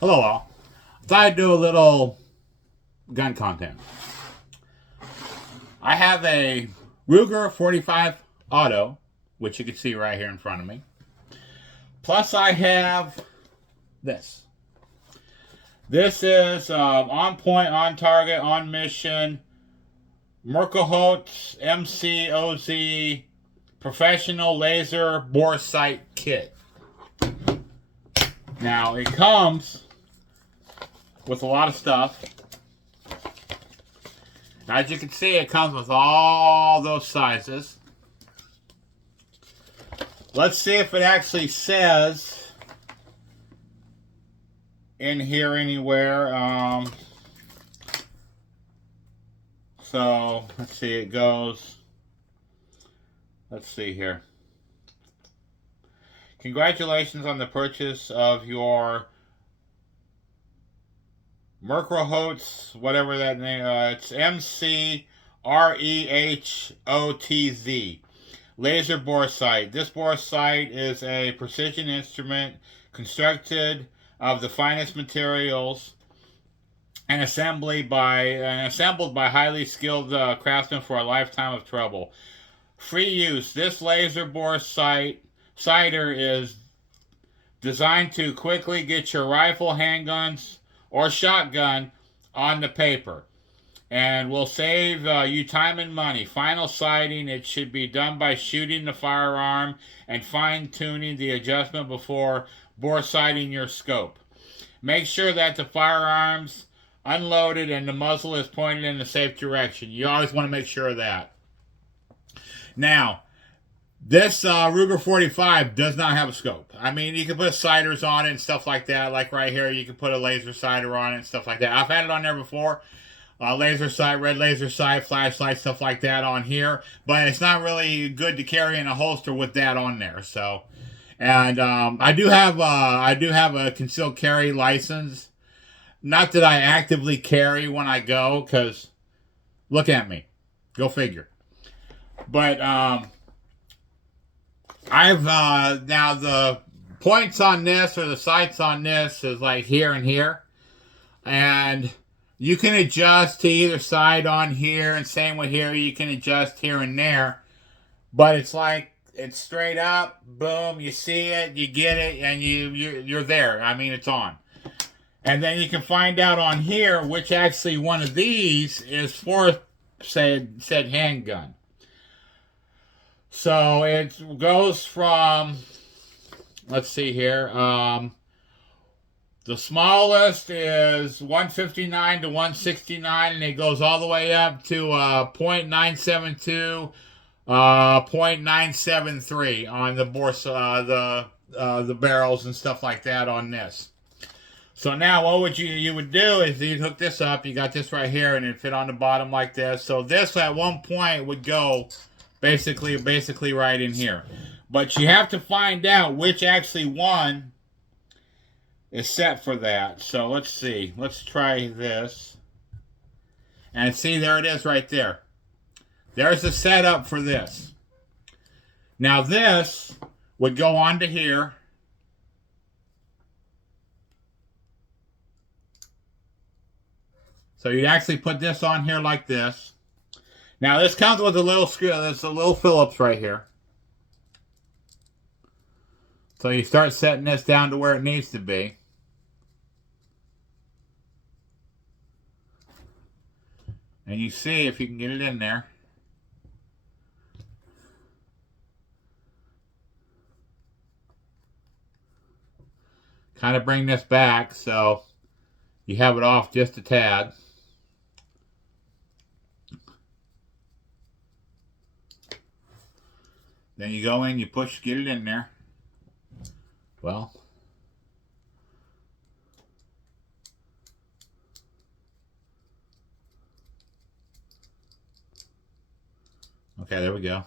Hello all. Thought I'd do a little gun content. I have a Ruger 45 Auto, which you can see right here in front of me. Plus I have this. This is on point, on target, on mission, Merkelholtz MCOZ Professional Laser Bore Sight Kit. Now it comes with a lot of stuff. As you can see, it comes with all those sizes. Let's see if it actually says in here anywhere. So let's see, it goes. Let's see here. Congratulations on the purchase of your Merkelholtz, whatever that name, it's MCREHOTZ laser bore sight. This bore sight is a precision instrument constructed of the finest materials and assembled by highly skilled craftsmen for a lifetime of trouble. Free use. This laser bore sighter is designed to quickly get your rifle, handguns, or shotgun on the paper and will save you time and money. Final sighting, it should be done by shooting the firearm and fine-tuning the adjustment before bore sighting your scope. Make sure that the firearm's unloaded and the muzzle is pointed in the safe direction. You always want to make sure of that. Now, this Ruger 45 does not have a scope. I mean, you can put sighters on it and stuff like that. Like right here, you can put a laser sighter on it and stuff like that. I've had it on there before. Laser sight, red laser sight, flashlight, stuff like that on here. But it's not really good to carry in a holster with that on there. So, and I do have a concealed carry license. Not that I actively carry when I go, because look at me. Go figure. But I've now the points on this or the sights on this is like here and here, and you can adjust to either side on here, and same with here, you can adjust here and there, but it's like it's straight up, boom, you see it, you get it, and you're there. I mean, it's on. And then you can find out on here which actually one of these is for said handgun. So it goes from, let's see here, the smallest is 159 to 169, and it goes all the way up to .972, .973 on the bore, the barrels and stuff like that on this. So now what you would do is you'd hook this up. You got this right here, and it'd fit on the bottom like this. So this at one point would go basically right in here. But you have to find out which actually one is set for that. So let's see. Let's try this. And see, there it is right there. There's the setup for this. Now this would go on to here. So you actually put this on here like this. Now this comes with a little screw. There's a little Phillips right here. So you start setting this down to where it needs to be. And you see if you can get it in there. Kind of bring this back so you have it off just a tad. Then you go in, you push, get it in there. Well, okay, there we go.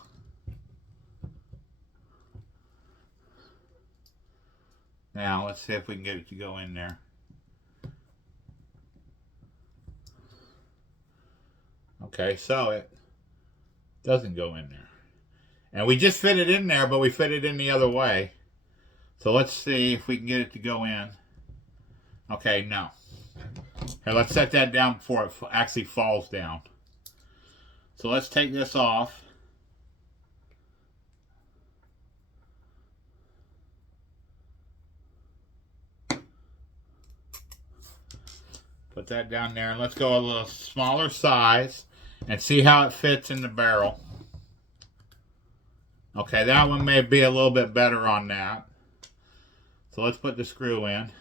Now, let's see if we can get it to go in there. Okay, so it doesn't go in there. And we just fit it in there, but we fit it in the other way. So let's see if we can get it to go in. Okay, no. Here, let's set that down before it actually falls down. So let's take this off. Put that down there, and let's go a little smaller size and see how it fits in the barrel. Okay, that one may be a little bit better on that. So let's put the screw in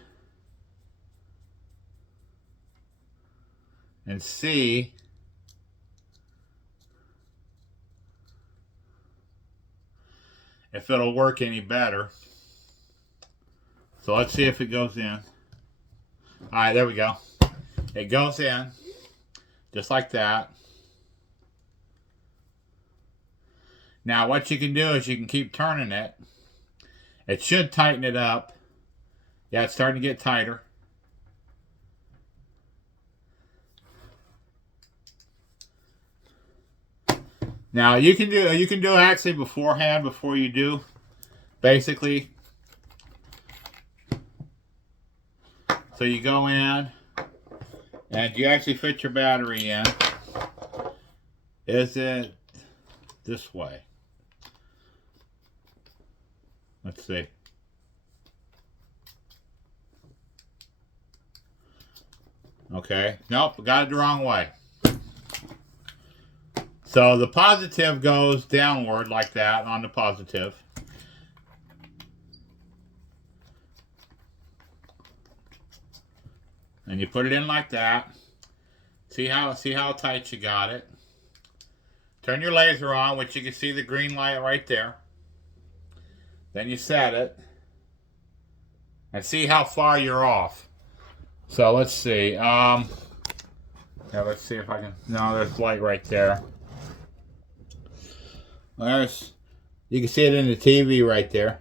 and see if it'll work any better. So let's see if it goes in. All right, there we go. It goes in just like that. Now what you can do is you can keep turning it. It should tighten it up. Yeah, it's starting to get tighter. Now you can do actually beforehand, before you do, basically. So you go in and you actually fit your battery in. Is it this way? Let's see. Okay. Nope, got it the wrong way. So the positive goes downward like that on the positive. And you put it in like that. See how tight you got it. Turn your laser on, which you can see the green light right there. Then you set it. And see how far you're off. So let's see. Yeah, let's see if I can. No, there's light right there. There's. You can see it in the TV right there.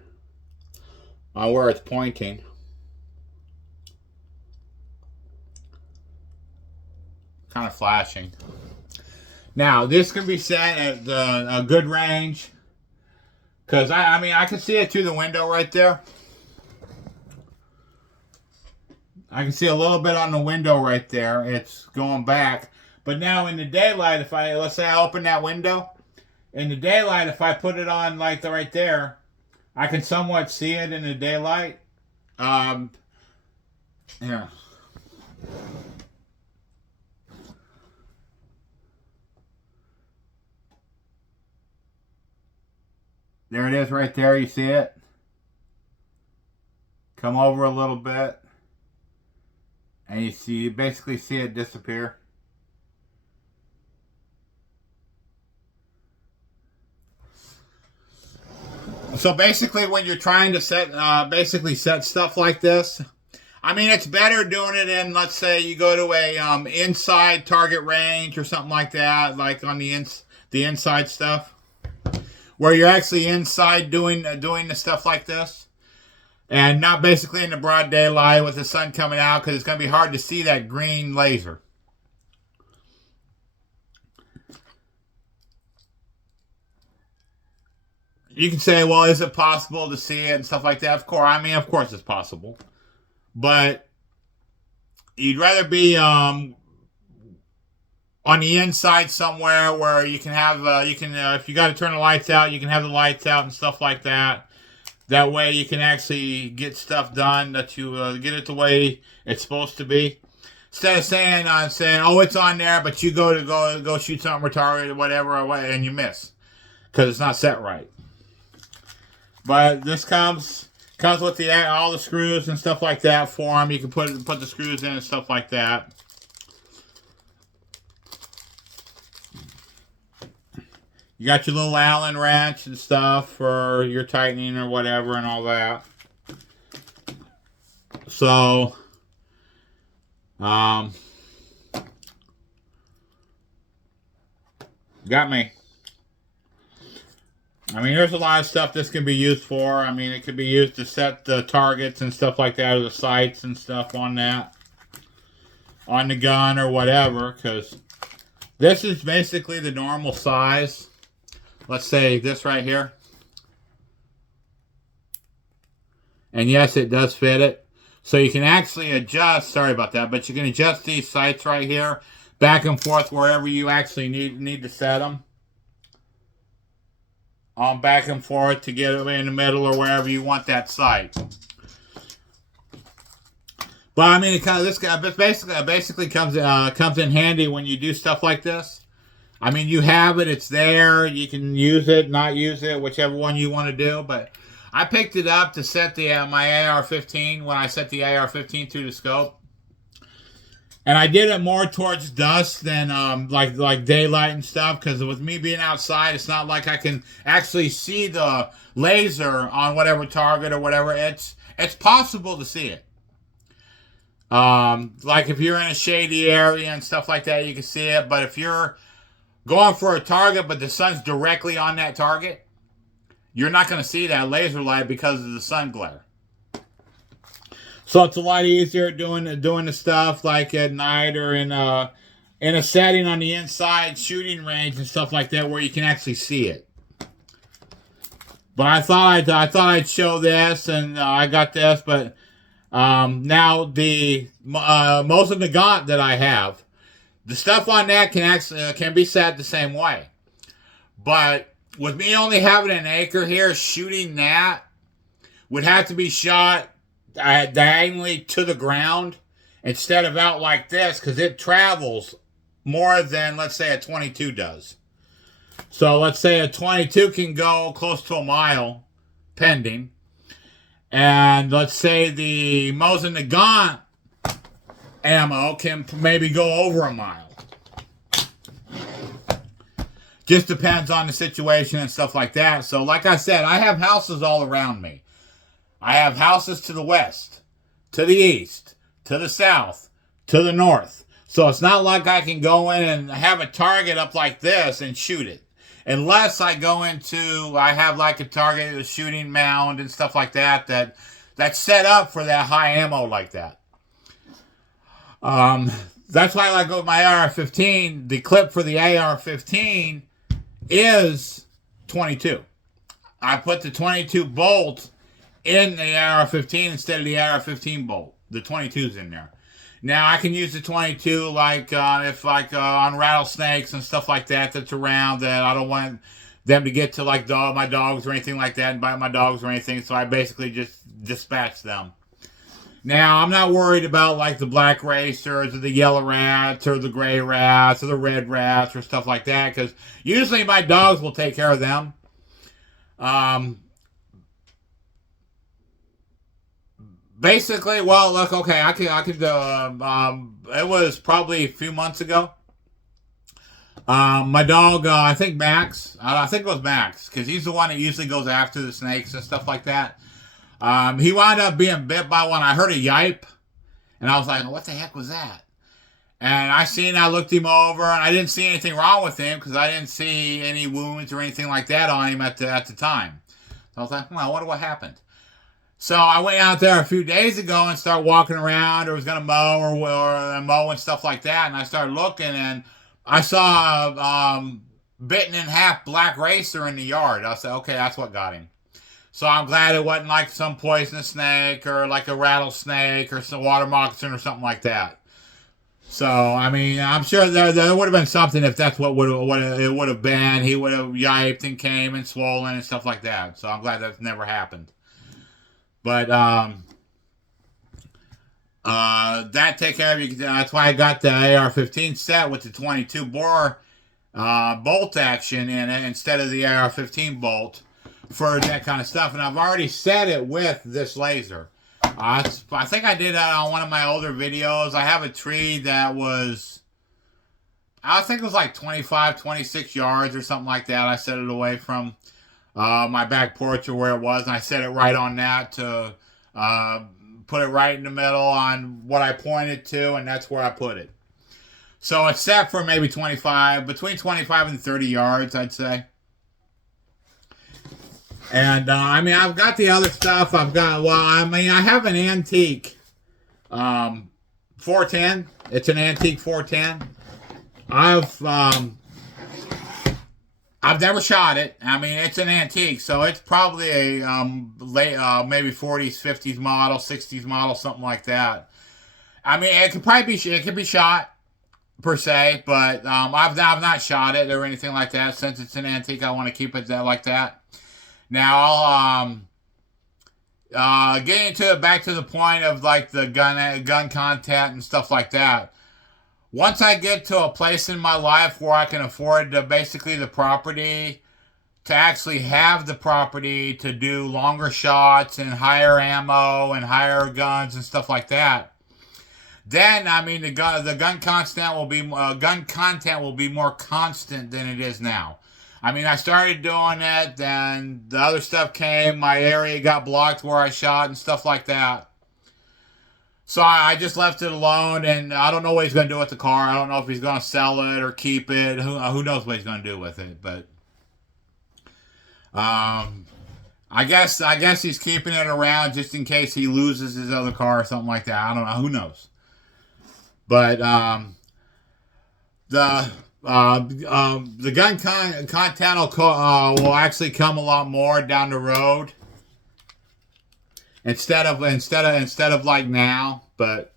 On where it's pointing. Kind of flashing. Now this can be set at a good range, because I mean I can see it through the window right there. I can see a little bit on the window right there. It's going back, but now in the daylight, if let's say I open that window, in the daylight, if I put it on like right there, I can somewhat see it in the daylight. Yeah. There it is right there, you see it? Come over a little bit. And you basically see it disappear. So basically when you're trying to set stuff like this, I mean it's better doing it in, let's say you go to a inside target range or something like that, like on the inside stuff, where you're actually inside doing the stuff like this, and not basically in the broad daylight with the sun coming out, because it's going to be hard to see that green laser. You can say, well, is it possible to see it and stuff like that? Of course it's possible, but you'd rather be on the inside somewhere where you can have, if you got to turn the lights out, you can have the lights out and stuff like that. That way you can actually get stuff done, that you get it the way it's supposed to be. Instead of saying, oh, it's on there, but you go shoot something retarded or whatever, and you miss. Because it's not set right. But this comes with all the screws and stuff like that for them. You can put the screws in and stuff like that. You got your little Allen wrench and stuff for your tightening or whatever and all that. So, got me. I mean, there's a lot of stuff this can be used for. I mean, it could be used to set the targets and stuff like that, or the sights and stuff on that, on the gun or whatever, because this is basically the normal size. Let's say this right here. And yes, it does fit it. So you can actually adjust, sorry about that, but you can adjust these sights right here, back and forth wherever you actually need to set them. Back and forth to get them in the middle or wherever you want that sight. But I mean, it basically comes in handy when you do stuff like this. I mean, you have it; it's there. You can use it, not use it, whichever one you want to do. But I picked it up to set the my AR-15 when I set the AR-15 through the scope, and I did it more towards dusk than like daylight and stuff. Because with me being outside, it's not like I can actually see the laser on whatever target or whatever. It's possible to see it. Like if you're in a shady area and stuff like that, you can see it. But if you're going for a target, but the sun's directly on that target, you're not going to see that laser light because of the sun glare. So it's a lot easier doing the stuff like at night or in a setting on the inside shooting range and stuff like that where you can actually see it. But I thought I'd show this, and I got this, but. Now the Mosin Nagant that I have, the stuff on that can be set the same way, but with me only having an acre here, shooting that would have to be shot diagonally to the ground instead of out like this because it travels more than, let's say, a 22 does. So let's say a 22 can go close to a mile, pending. And let's say the Mosin Nagant ammo can maybe go over a mile. Just depends on the situation and stuff like that. So like I said, I have houses all around me. I have houses to the west, to the east, to the south, to the north. So it's not like I can go in and have a target up like this and shoot it. Unless I go into, I have like a targeted shooting mound and stuff like that that's set up for that high ammo like that. That's why I like go with my AR-15. The clip for the AR-15 is 22. I put the 22 bolt in the AR-15 instead of the AR-15 bolt. The 22's in there. Now I can use the 22 like if on rattlesnakes and stuff like that that's around that I don't want them to get to like my dogs or anything like that and bite my dogs or anything. So I basically just dispatch them. Now I'm not worried about like the black racers or the yellow rats or the gray rats or the red rats or stuff like that because usually my dogs will take care of them. Basically, well, look, okay, I could it was probably a few months ago. My dog, I think Max, I think it was Max, because he's the one that usually goes after the snakes and stuff like that. He wound up being bit by one. I heard a yipe, and I was like, what the heck was that? And I looked him over, and I didn't see anything wrong with him, because I didn't see any wounds or anything like that on him at the time. So I was like, well, I wonder what happened. So I went out there a few days ago and started walking around, or was going to mow or mow and stuff like that. And I started looking, and I saw a bitten in half black racer in the yard. I said, okay, that's what got him. So I'm glad it wasn't like some poisonous snake or like a rattlesnake or some water moccasin or something like that. So, I mean, I'm sure there would have been something if that's what it would have been. He would have yiped and came and swollen and stuff like that. So I'm glad that's never happened. But that take care of you. That's why I got the AR-15 set with the 22 bore bolt action in it instead of the AR-15 bolt for that kind of stuff. And I've already set it with this laser. I think I did that on one of my older videos. I have a tree that was, I think it was like 25, 26 yards or something like that. I set it away from my back porch or where it was, and I set it right on that to put it right in the middle on what I pointed to, and that's where I put it. So it's set for maybe between 25 and 30 yards, I'd say. And I mean, I've got the other stuff. I have an antique 410. It's an antique 410. I've never shot it. I mean, it's an antique, so it's probably a late, maybe 40s, 50s model, 60s model, something like that. I mean, it could probably be, it could be shot per se, but I've not shot it or anything like that. Since it's an antique, I want to keep it that, like that. Now, getting to it, back to the point of like the gun content and stuff like that. Once I get to a place in my life where I can afford to basically the property, to actually have the property to do longer shots and higher ammo and higher guns and stuff like that, then I mean the gun content will be more constant than it is now. I mean, I started doing it, then the other stuff came, my area got blocked where I shot and stuff like that. So I just left it alone, and I don't know what he's going to do with the car. I don't know if he's going to sell it or keep it. Who knows what he's going to do with it? But I guess he's keeping it around just in case he loses his other car or something like that. I don't know. Who knows? But the gun content will actually come a lot more down the road. Instead of like now, but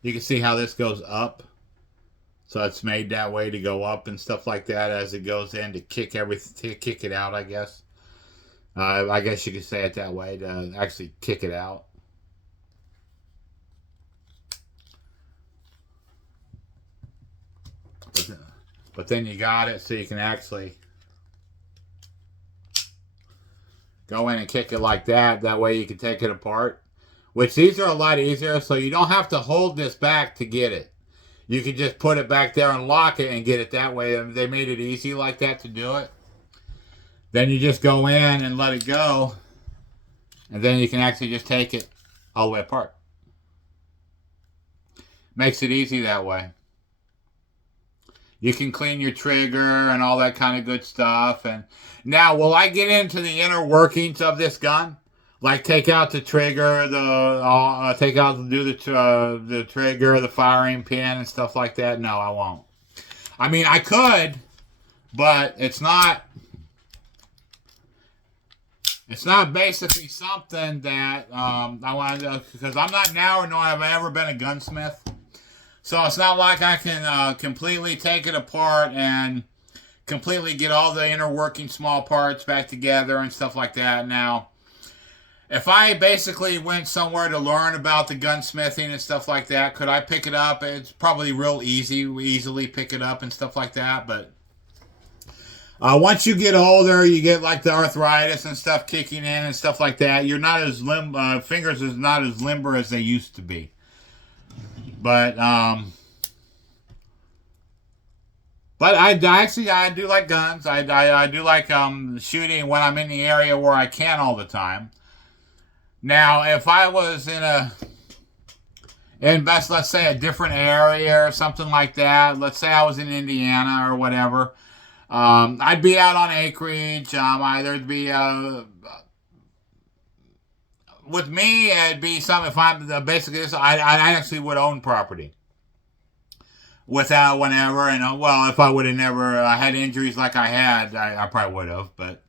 you can see how this goes up. So it's made that way to go up and stuff like that as it goes in to kick it out, I guess. I guess you could say it that way, to actually kick it out. But then you got it so you can actually go in and kick it like that. That way you can take it apart. Which these are a lot easier, so you don't have to hold this back to get it. You can just put it back there and lock it and get it that way. They made it easy like that to do it. Then you just go in and let it go. And then you can actually just take it all the way apart. Makes it easy that way. You can clean your trigger and all that kind of good stuff. And now, will I get into the inner workings of this gun? Like take out the trigger, do the trigger, the firing pin, and stuff like that? No, I won't. I mean, I could, but it's not basically something that I want to, because I'm not now, nor have I ever been a gunsmith. So it's not like I can completely take it apart and completely get all the inner working small parts back together and stuff like that. Now, if I basically went somewhere to learn about the gunsmithing and stuff like that, could I pick it up? It's probably real easily pick it up and stuff like that. But once you get older, you get like the arthritis and stuff kicking in and stuff like that. You're not as fingers is not as limber as they used to be. But I do like guns. I do like shooting when I'm in the area where I can all the time. Now, if I was let's say a different area or something like that. Let's say I was in Indiana or whatever. I'd be out on acreage. There'd be with me, it'd be something. If I'm basically this, I actually would own property without whenever. And well, if I would have never had injuries like I had, I probably would have. But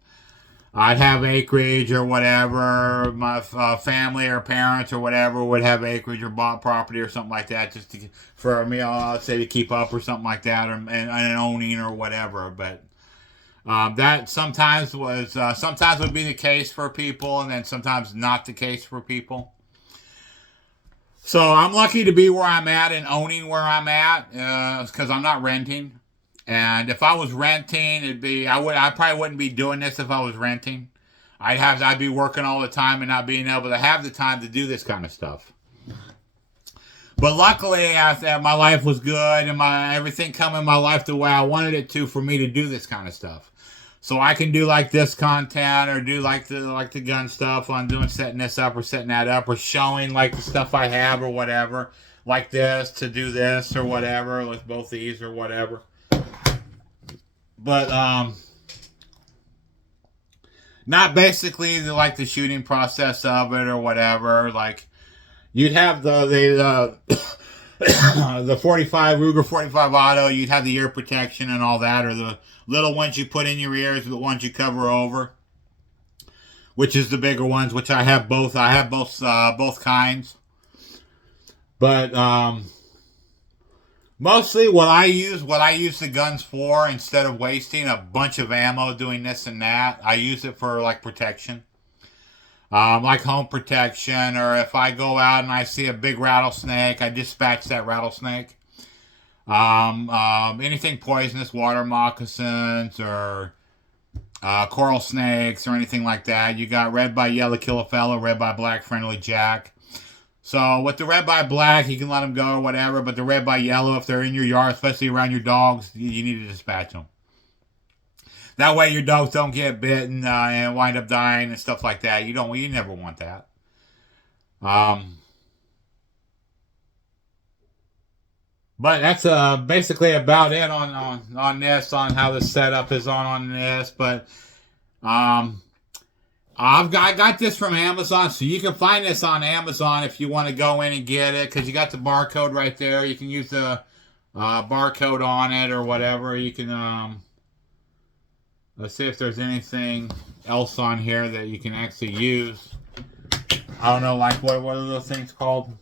I'd have acreage or whatever. My family or parents or whatever would have acreage or bought property or something like that, just for me, I'll say to keep up or something like that, or and owning or whatever. But that sometimes would be the case for people, and then sometimes not the case for people. So I'm lucky to be where I'm at and owning where I'm at, because I'm not renting. And if I was renting, I probably wouldn't be doing this if I was renting. I'd be working all the time and not being able to have the time to do this kind of stuff. But luckily, my life was good and everything come in my life the way I wanted it to for me to do this kind of stuff. So I can do like this content or do like the gun stuff on setting this up or setting that up or showing like the stuff I have or whatever, like this to do this or whatever with both these or whatever. But not basically like the shooting process of it or whatever. Like you'd have the 45 Ruger 45 Auto, you'd have the ear protection and all that, or the little ones you put in your ears, the ones you cover over, which is the bigger ones, which I have both. I have both kinds. But mostly what I use the guns for, instead of wasting a bunch of ammo doing this and that, I use it for like protection. Like home protection, or if I go out and I see a big rattlesnake, I dispatch that rattlesnake. Anything poisonous, water moccasins, or coral snakes, or anything like that. You got red by yellow, kill a fellow, red by black, friendly jack. So with the red by black, you can let them go or whatever, but the red by yellow, if they're in your yard, especially around your dogs, you need to dispatch them. That way your dogs don't get bitten and wind up dying and stuff like that. You never want that. But that's basically about it on this, on how the setup is on this. But I got this from Amazon, so you can find this on Amazon if you want to go in and get it, because you got the barcode right there. You can use the barcode on it or whatever. You can let's see if there's anything else on here that you can actually use. I don't know, like what are those things called?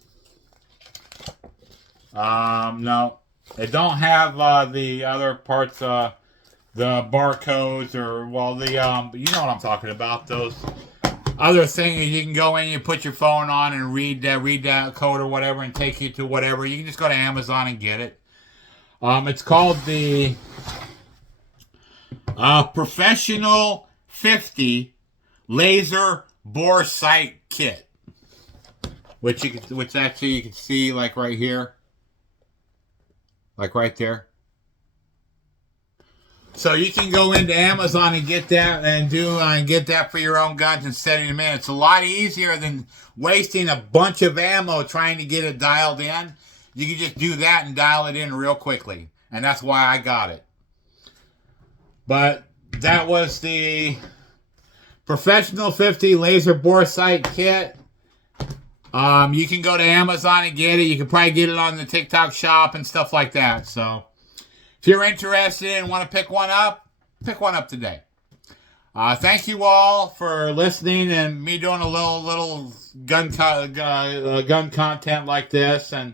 No, they don't have the other parts, the barcodes, or you know what I'm talking about. Those other things you can go in, you put your phone on and read that code or whatever, and take you to whatever. You can just go to Amazon and get it. It's called the Professional 50 Laser Bore Sight Kit, which actually you can see like right here, like right there. So you can go into Amazon and get that and get that for your own guns and setting them in. It's a lot easier than wasting a bunch of ammo trying to get it dialed in. You can just do that and dial it in real quickly, and that's why I got it. But that was the Professional 50 Laser Bore Sight Kit. You can go to Amazon and get it. You can probably get it on the TikTok shop and stuff like that. So if you're interested and want to pick one up today. Thank you all for listening and me doing a little gun content like this. And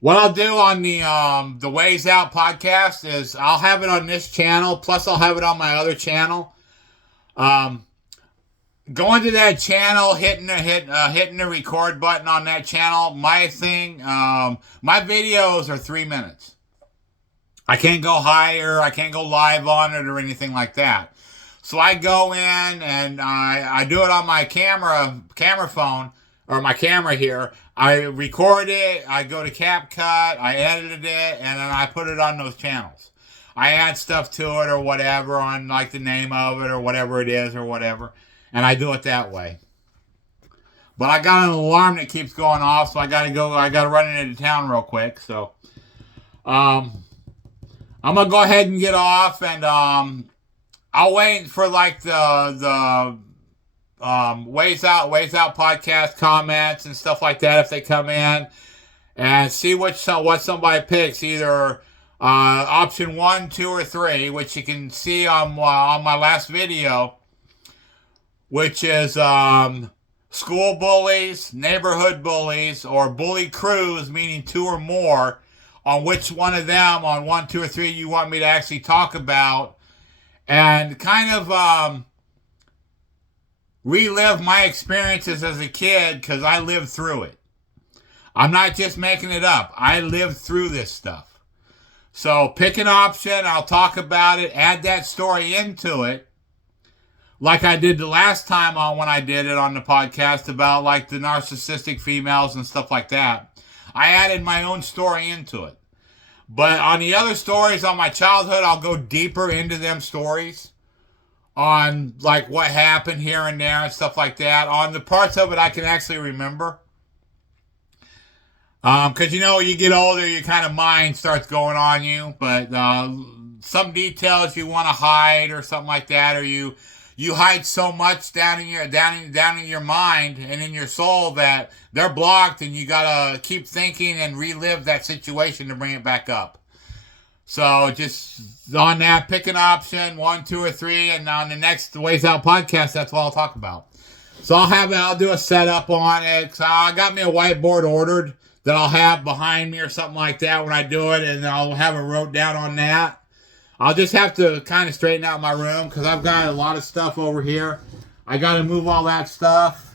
what I'll do on the Ways Out podcast is I'll have it on this channel, plus I'll have it on my other channel. Going to that channel, hitting the record button on that channel. My videos are 3 minutes. I can't go higher. I can't go live on it or anything like that. So I go in and I do it on my camera phone, or my camera here. I record it, I go to CapCut, I edited it, and then I put it on those channels. I add stuff to it or whatever, on like the name of it or whatever it is or whatever, and I do it that way. But I got an alarm that keeps going off, so I gotta run into town real quick. So I'm gonna go ahead and get off, and I'll wait for like the Ways Out podcast comments and stuff like that if they come in, and see what somebody picks, either option 1, 2, or 3, which you can see on my last video, which is school bullies, neighborhood bullies, or bully crews, meaning 2 or more, on which one of them, on 1, 2, or 3, you want me to actually talk about, and kind of relive my experiences as a kid, because I lived through it. I'm not just making it up. I lived through this stuff. So pick an option. I'll talk about it. Add that story into it, like I did the last time when I did it on the podcast about like the narcissistic females and stuff like that. I added my own story into it. But on the other stories on my childhood, I'll go deeper into them stories, on like what happened here and there and stuff like that. On the parts of it I can actually remember. Because you get older, your kind of mind starts going on you. But some details you want to hide or something like that, or you hide so much down in your mind and in your soul that they're blocked, and you gotta keep thinking and relive that situation to bring it back up. So just on that, pick an option, 1, 2, or 3, and on the next Ways Out podcast, that's what I'll talk about. So I'll do a setup on it. So I got me a whiteboard ordered that I'll have behind me or something like that when I do it, and I'll have it wrote down on that. I'll just have to kind of straighten out my room because I've got a lot of stuff over here. I got to move all that stuff.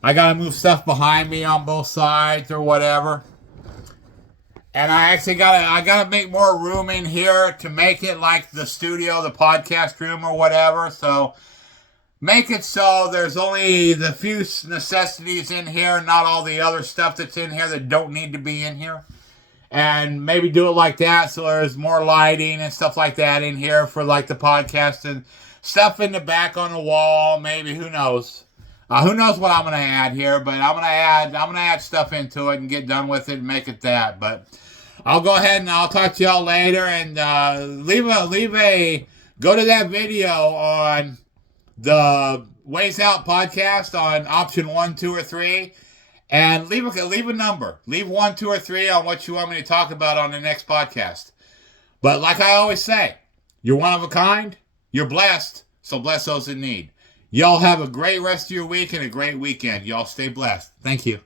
I got to move stuff behind me on both sides or whatever. And I actually gotta make more room in here to make it like the studio, the podcast room or whatever. So make it so there's only the few necessities in here, not all the other stuff that's in here that don't need to be in here. And maybe do it like that so there's more lighting and stuff like that in here for like the podcast and stuff in the back on the wall. Maybe, who knows? Who knows what I'm gonna add here? But I'm gonna add stuff into it and get done with it and make it that. But I'll go ahead and I'll talk to y'all later, and go to that video on the Ways Out podcast on option 1, 2, or 3, and leave a number. Leave 1, 2, or 3 on what you want me to talk about on the next podcast. But like I always say, you're one of a kind, you're blessed, so bless those in need. Y'all have a great rest of your week and a great weekend. Y'all stay blessed. Thank you.